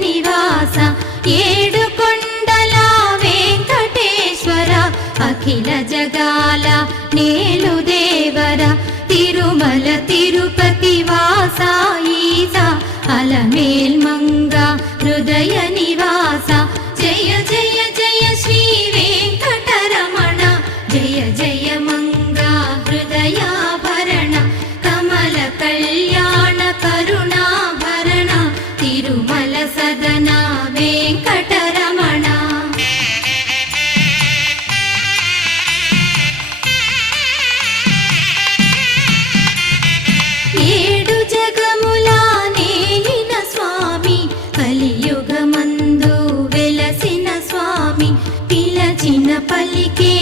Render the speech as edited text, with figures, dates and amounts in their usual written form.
నివాస ఏడు కొండల వెంకటేశ్వర అఖిల జగాల నేలు దేవర తిరుమల తిరుపతి వాస ఈస అలమేల్ మంగ హృదయ నివాస జయ జయ జయ శ్రీ వెంకటరమణ జయ జయ మంగ హృదయాభరణ కమల కళ్యాణ కరుణాభరణ తిరుమల సదన వెంకటరమణ. ఏడు జగముల నేలిన స్వామి కలియుగమందు వెలసిన స్వామి పిలచిన పలికే